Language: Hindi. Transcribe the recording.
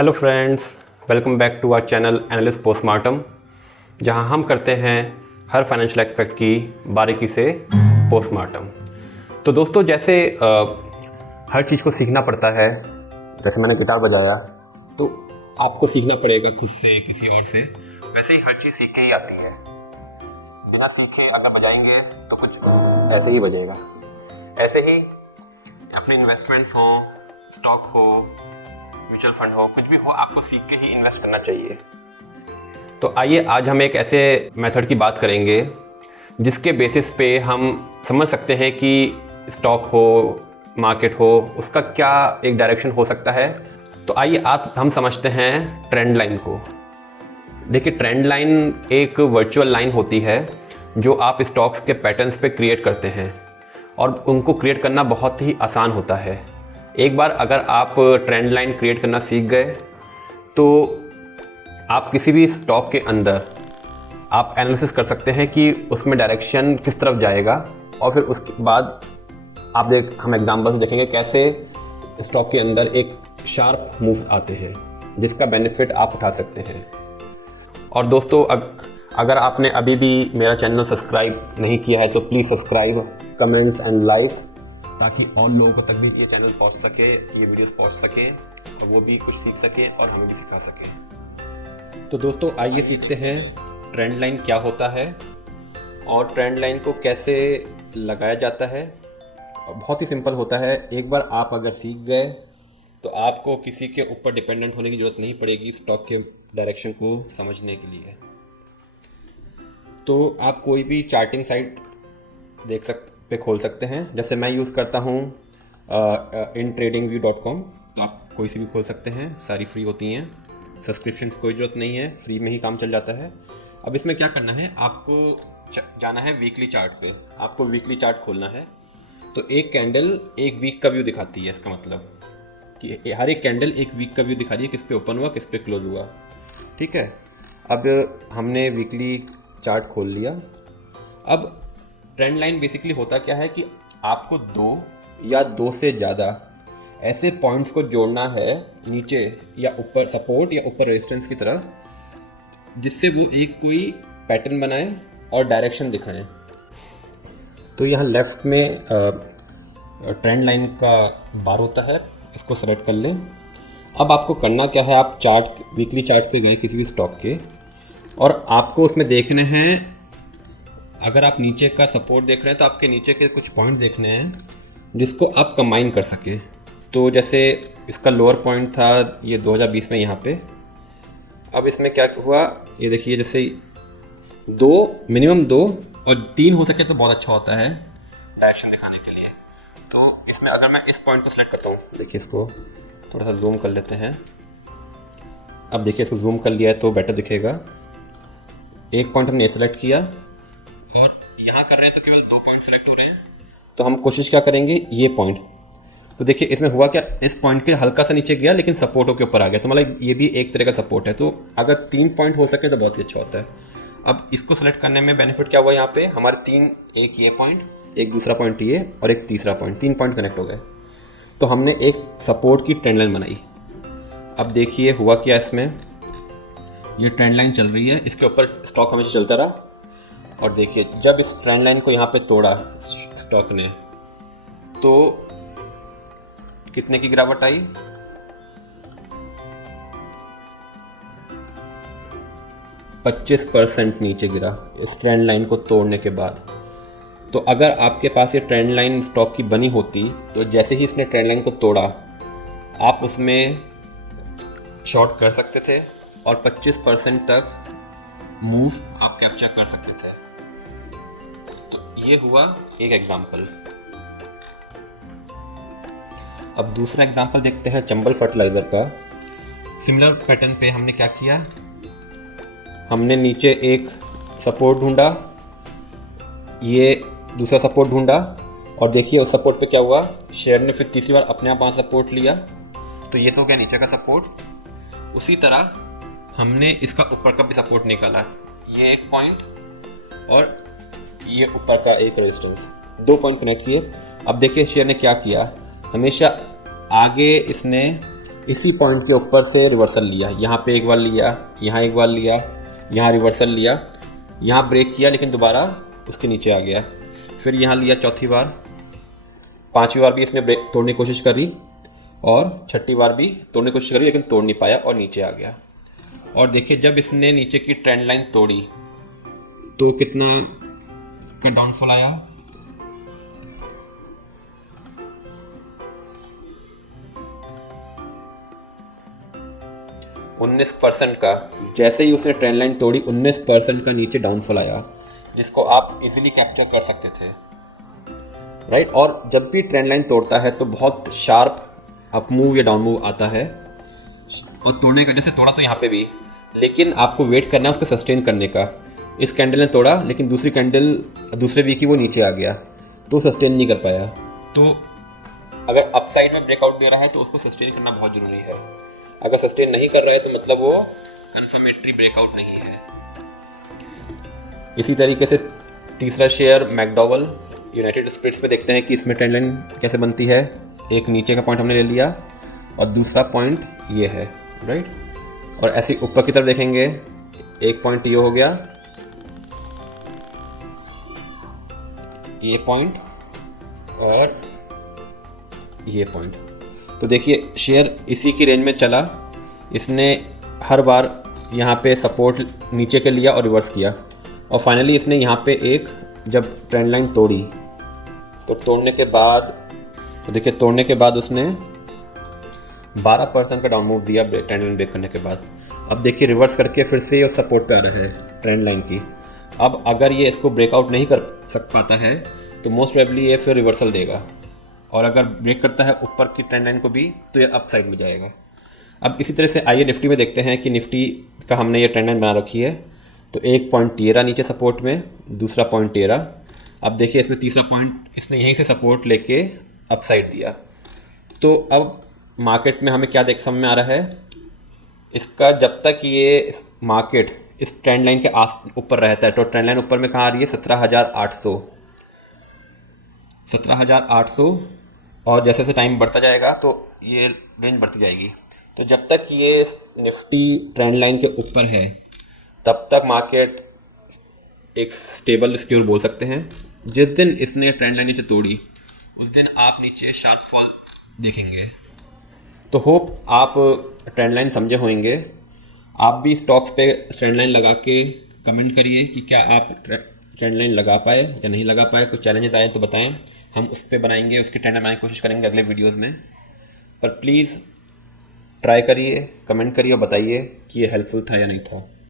Hello friends, welcome back to our channel analyst postmortem, जहां हम करते हैं हर फाइनेंशियल एस्पेक्ट की बारीकी से पोस्टमार्टम। तो दोस्तों, जैसे हर चीज़ को सीखना पड़ता है, जैसे मैंने गिटार बजाया तो आपको सीखना पड़ेगा खुद से, किसी और से, वैसे ही हर चीज़ सीख के ही आती है। बिना सीखे अगर बजाएंगे तो कुछ ऐसे ही बजेगा। ऐसे ही अपने इन्वेस्टमेंट्स हो, स्टॉक हो, म्यूचुअल फंड हो, कुछ भी हो, आपको सीख के ही इन्वेस्ट करना चाहिए। तो आइए आज हम एक ऐसे मेथड की बात करेंगे जिसके बेसिस पे हम समझ सकते हैं कि स्टॉक हो, मार्केट हो, उसका क्या एक डायरेक्शन हो सकता है। तो आइए आप हम समझते हैं ट्रेंड लाइन को। देखिए, ट्रेंड लाइन एक वर्चुअल लाइन होती है जो आप स्टॉक्स के पैटर्न्स पे क्रिएट करते हैं, और उनको क्रिएट करना बहुत ही आसान होता है। एक बार अगर आप ट्रेंड लाइन क्रिएट करना सीख गए तो आप किसी भी स्टॉक के अंदर आप एनालिसिस कर सकते हैं कि उसमें डायरेक्शन किस तरफ जाएगा, और फिर उसके बाद हम एग्जाम्पल से देखेंगे कैसे स्टॉक के अंदर एक शार्प मूव आते हैं जिसका बेनिफिट आप उठा सकते हैं। और दोस्तों, अगर आपने अभी भी मेरा चैनल सब्सक्राइब नहीं किया है तो please subscribe, comments and like, ताकि और लोगों को तक भी ये चैनल पहुंच सके, ये वीडियोस पहुंच सके, और वो भी कुछ सीख सके और हम भी सिखा सकें। तो दोस्तों, आइए सीखते हैं ट्रेंड लाइन क्या होता है और ट्रेंड लाइन को कैसे लगाया जाता है। बहुत ही सिंपल होता है। एक बार आप अगर सीख गए तो आपको किसी के ऊपर डिपेंडेंट होने की ज़रूरत नहीं पड़ेगी स्टॉक के डायरेक्शन को समझने के लिए। तो आप कोई भी चार्टिंग साइट पे खोल सकते हैं। जैसे मैं यूज़ करता हूँ intradingview.com, तो आप कोई सी भी खोल सकते हैं, सारी फ्री होती हैं, सब्सक्रिप्शन की कोई ज़रूरत नहीं है, फ्री में ही काम चल जाता है। अब इसमें क्या करना है, आपको जाना है वीकली चार्ट पे। आपको वीकली चार्ट खोलना है। तो एक कैंडल एक वीक का व्यू दिखाती है। इसका मतलब कि हर एक कैंडल एक वीक का व्यू दिखा रही है, किस पे ओपन हुआ, किस पे क्लोज हुआ। ठीक है, अब हमने वीकली चार्ट खोल लिया। अब ट्रेंड लाइन बेसिकली होता क्या है कि आपको दो या दो से ज़्यादा ऐसे पॉइंट्स को जोड़ना है, नीचे या ऊपर सपोर्ट या ऊपर रेजिस्टेंस की तरह, जिससे वो एक कोई पैटर्न बनाए और डायरेक्शन दिखाएं। तो यहाँ लेफ्ट में ट्रेंड लाइन का बार होता है, इसको सेलेक्ट कर लें। अब आपको करना क्या है, आप वीकली चार्ट पे गए किसी भी स्टॉक के, और आपको उसमें देखने हैं, अगर आप नीचे का सपोर्ट देख रहे हैं तो आपके नीचे के कुछ पॉइंट देखने हैं जिसको आप कंबाइन कर सके। तो जैसे इसका लोअर पॉइंट था ये 2020 में यहाँ पे। अब इसमें क्या हुआ, ये देखिए, जैसे मिनिमम दो और 3 हो सके तो बहुत अच्छा होता है डायरेक्शन दिखाने के लिए। तो इसमें अगर मैं इस पॉइंट को सेलेक्ट करता हूँ, देखिए इसको थोड़ा सा जूम कर लेते हैं। अब देखिए, इसको जूम कर लिया है तो बेटर दिखेगा। एक पॉइंट हमने सेलेक्ट किया और यहाँ कर रहे हैं तो केवल 2 पॉइंट सेलेक्ट हो रहे हैं। तो हम कोशिश क्या करेंगे, ये पॉइंट। तो देखिए इसमें हुआ क्या, इस पॉइंट के हल्का सा नीचे गया लेकिन सपोर्टों के ऊपर आ गया, तो मतलब ये भी एक तरह का सपोर्ट है। तो अगर 3 पॉइंट हो सके तो बहुत ही अच्छा होता है। अब इसको सेलेक्ट करने में बेनिफिट क्या हुआ, यहाँ पे हमारे 3, एक ये पॉइंट, एक दूसरा पॉइंट ये, और एक तीसरा पॉइंट, 3 पॉइंट कनेक्ट हो गए। तो हमने एक सपोर्ट की ट्रेंड लाइन बनाई। अब देखिए हुआ क्या, इसमें ये ट्रेंड लाइन चल रही है, इसके ऊपर स्टॉक हमेशा चलता रहा। और देखिए जब इस ट्रेंड लाइन को यहाँ पे तोड़ा स्टॉक ने, तो कितने की गिरावट आई, 25% नीचे गिरा इस ट्रेंड लाइन को तोड़ने के बाद। तो अगर आपके पास ये ट्रेंड लाइन स्टॉक की बनी होती तो जैसे ही इसने ट्रेंड लाइन को तोड़ा, आप उसमें शॉर्ट कर सकते थे और 25% तक मूव आप कैप्चर कर सकते थे। ये हुआ एक एग्जाम्पल। अब दूसरा एग्जाम्पल देखते हैं चंबल फर्टिलाइजर का। सिमिलर पैटर्न पे हमने क्या किया, हमने नीचे एक सपोर्ट ढूंढा, ये दूसरा सपोर्ट ढूंढा, और देखिए उस सपोर्ट पे क्या हुआ, शेयर ने फिर तीसरी बार अपने आप वहाँ सपोर्ट लिया। तो ये तो क्या नीचे का सपोर्ट। उसी तरह हमने इसका ऊपर का भी सपोर्ट निकाला, ये एक पॉइंट और ये ऊपर का एक रेजिस्टेंस, 2 पॉइंट कनेक्ट किए। अब देखिए शेयर ने क्या किया, हमेशा आगे इसने इसी पॉइंट के ऊपर से रिवर्सल लिया, यहाँ पे एक बार लिया, यहाँ एक बार लिया, यहाँ रिवर्सल लिया, यहाँ ब्रेक किया लेकिन दोबारा उसके नीचे आ गया, फिर यहाँ लिया चौथी बार, पांचवी बार भी इसने ब्रेक तोड़ने की कोशिश करी और छठी बार भी तोड़ने की कोशिश करी लेकिन तोड़ नहीं पाया और नीचे आ गया। और देखिए जब इसने नीचे की ट्रेंड लाइन तोड़ी तो कितना का डाउनफॉल आया, 19% का। जैसे ही उसने ट्रेंड लाइन तोड़ी 19% का नीचे डाउनफॉल आया, जिसको आप इजीली कैप्चर कर सकते थे, राइट। और जब भी ट्रेंड लाइन तोड़ता है तो बहुत शार्प अप मूव या डाउन मूव आता है, और तोड़ने का जैसे तोड़ा तो यहाँ पे भी, लेकिन आपको वेट करना है उसको सस्टेन करने का। इस कैंडल ने तोड़ा लेकिन दूसरी कैंडल दूसरे वीक की वो नीचे आ गया तो सस्टेन नहीं कर पाया। तो अगर अपसाइड में ब्रेकआउट दे रहा है तो उसको सस्टेन करना बहुत ज़रूरी है। अगर सस्टेन नहीं कर रहा है तो मतलब वो कंफर्मेटरी ब्रेकआउट नहीं है। इसी तरीके से तीसरा शेयर मैकडॉवेल यूनाइटेड स्पिरिट्स में देखते हैं कि इसमें ट्रेंड लाइन कैसे बनती है। एक नीचे का पॉइंट हमने ले लिया और दूसरा पॉइंट ये है, राइट। और ऐसे ऊपर की तरफ देखेंगे, एक पॉइंट ये हो गया, ये पॉइंट और ये पॉइंट। तो देखिए शेयर इसी की रेंज में चला, इसने हर बार यहाँ पे सपोर्ट नीचे के लिया और रिवर्स किया, और फाइनली इसने यहाँ पे एक जब ट्रेंड लाइन तोड़ी तो तोड़ने के बाद, तो देखिए तोड़ने के बाद उसने 12% का डाउन मूव दिया ट्रेंड लाइन ब्रेक करने के बाद। अब देखिए रिवर्स करके फिर से ये सपोर्ट पे आ रहा है ट्रेंड लाइन की। अब अगर ये इसको ब्रेकआउट नहीं कर पाता है तो मोस्ट प्रोबेबली ये फिर रिवर्सल देगा, और अगर ब्रेक करता है ऊपर की ट्रेंड लाइन को भी तो ये अप साइड में जाएगा। अब इसी तरह से आइए निफ्टी में देखते हैं कि निफ्टी का हमने ये ट्रेंड लाइन बना रखी है। तो एक पॉइंट 13 नीचे सपोर्ट में, दूसरा पॉइंट 13। अब देखिए इसमें तीसरा पॉइंट इसने यहीं से सपोर्ट लेके अप साइड दिया। तो अब मार्केट में हमें क्या देख समझ में आ रहा है, इसका जब तक ये मार्केट इस ट्रेंड लाइन के ऊपर रहता है, तो ट्रेंड लाइन ऊपर में कहाँ आ रही है 17,800, और जैसे जैसे टाइम बढ़ता जाएगा तो ये रेंज बढ़ती जाएगी। तो जब तक ये निफ्टी ट्रेंड लाइन के ऊपर है तब तक मार्केट एक स्टेबल सिक्योर बोल सकते हैं। जिस दिन इसने ट्रेंड लाइन नीचे तोड़ी उस दिन आप नीचे शार्प फॉल देखेंगे। तो होप आप ट्रेंड लाइन समझे होंगे। आप भी स्टॉक्स पे ट्रेंड लाइन लगा के कमेंट करिए कि क्या आप ट्रेंड लाइन लगा पाए या नहीं लगा पाए। कुछ चैलेंजेस आए तो बताएं, हम उस पर बनाएंगे, उसकी ट्रेंड लाइन बनाने की कोशिश करेंगे अगले वीडियोस में। पर प्लीज़ ट्राई करिए, कमेंट करिए और बताइए कि ये हेल्पफुल था या नहीं था।